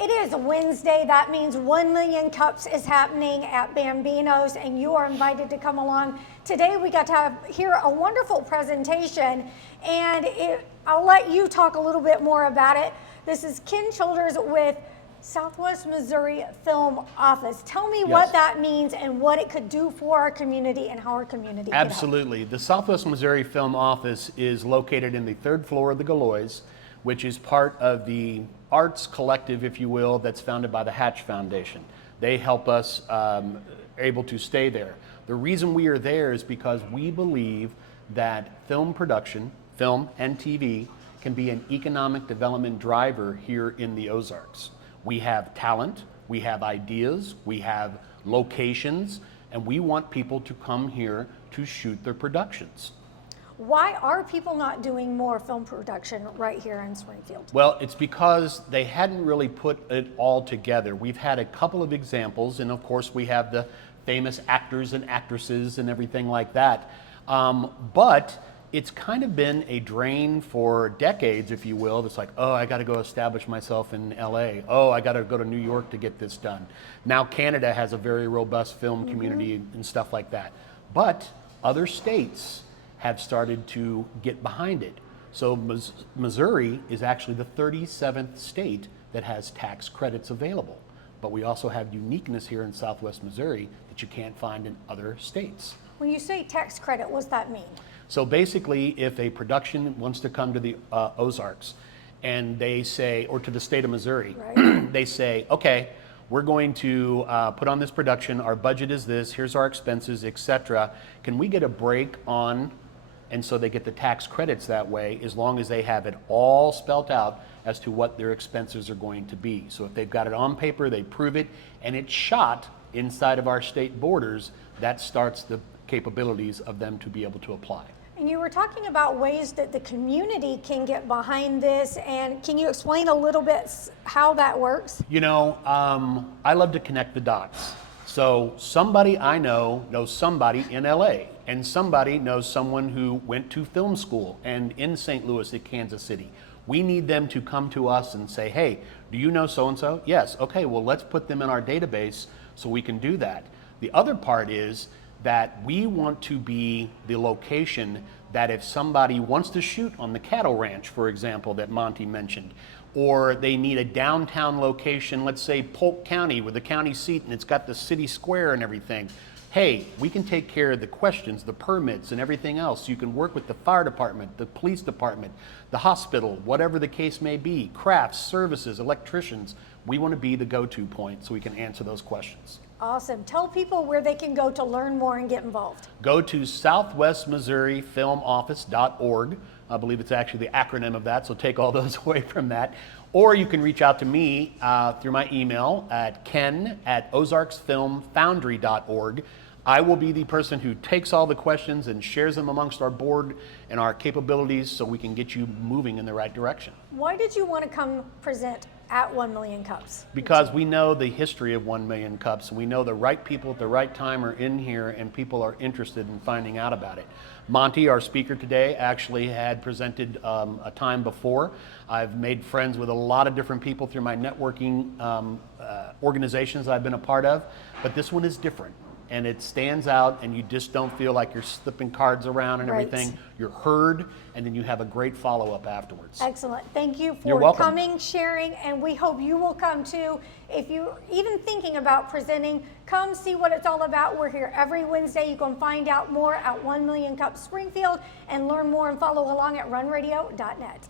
It is Wednesday. That means 1 million cups is happening at Bambino's, and you are invited to come along. Today we got to hear a wonderful presentation, and I'll let you talk a little bit more about it. This is Ken Childers with Southwest Missouri Film Office. Tell me what that means and what it could do for our community and how our community can help. Absolutely. The Southwest Missouri Film Office is located in the third floor of the Galois, which is part of the arts collective, if you will, that's founded by the Hatch Foundation. They help us able to stay there. The reason we are there is because we believe that film production, film and TV, can be an economic development driver here in the Ozarks. We have talent, we have ideas, we have locations, and we want people to come here to shoot their productions. Why are people not doing more film production right here in Springfield? Well, it's because they hadn't really put it all together. We've had a couple of examples, and of course we have the famous actors and actresses and everything like that. But it's kind of been a drain for decades, if you will. It's like, oh, I got to go establish myself in LA. Oh, I got to go to New York to get this done. Now Canada has a very robust film community and stuff like that. But other states have started to get behind it. So Missouri is actually the 37th state that has tax credits available. But we also have uniqueness here in Southwest Missouri that you can't find in other states. When you say tax credit, what does that mean? So basically, if a production wants to come to the Ozarks and they say, or to the state of Missouri, right. They say, okay, we're going to put on this production, our budget is this, here's our expenses, etc. Can we get a break on, and so they get the tax credits that way, as long as they have it all spelt out as to what their expenses are going to be. So if they've got it on paper, they prove it, and it's shot inside of our state borders, that starts the capabilities of them to be able to apply. And you were talking about ways that the community can get behind this, and can you explain a little bit how that works? You know, I love to connect the dots. So somebody I know knows somebody in LA, and somebody knows someone who went to film school and in St. Louis at Kansas City. We need them to come to us and say, hey, do you know so-and-so? Yes, okay, well let's put them in our database so we can do that. The other part is that we want to be the location that if somebody wants to shoot on the cattle ranch, for example, that Monty mentioned, or they need a downtown location, let's say Polk County with the county seat and it's got the city square and everything, hey, we can take care of the questions, the permits and everything else. You can work with the fire department, the police department, the hospital, whatever the case may be, crafts, services, electricians. We want to be the go-to point so we can answer those questions. Awesome. Tell people where they can go to learn more and get involved. Go to southwestmissourifilmoffice.org. I believe it's actually the acronym of that, so take all those away from that. Or you can reach out to me through my email at ken@ozarksfilmfoundry.org. I will be the person who takes all the questions and shares them amongst our board and our capabilities so we can get you moving in the right direction. Why did you want to come present at 1 million cups? Because we know the history of 1 million cups, and we know the right people at the right time are in here and people are interested in finding out about it. Monty, our speaker today, actually had presented a time before. I've made friends with a lot of different people through my networking organizations I've been a part of, but this one is different. And it stands out, and you just don't feel like you're slipping cards around and everything. You're heard, and then you have a great follow-up afterwards. Excellent. Thank you for coming, sharing, and we hope you will come too. If you're even thinking about presenting, come see what it's all about. We're here every Wednesday. You can find out more at 1 Million Cups Springfield and learn more and follow along at runradio.net.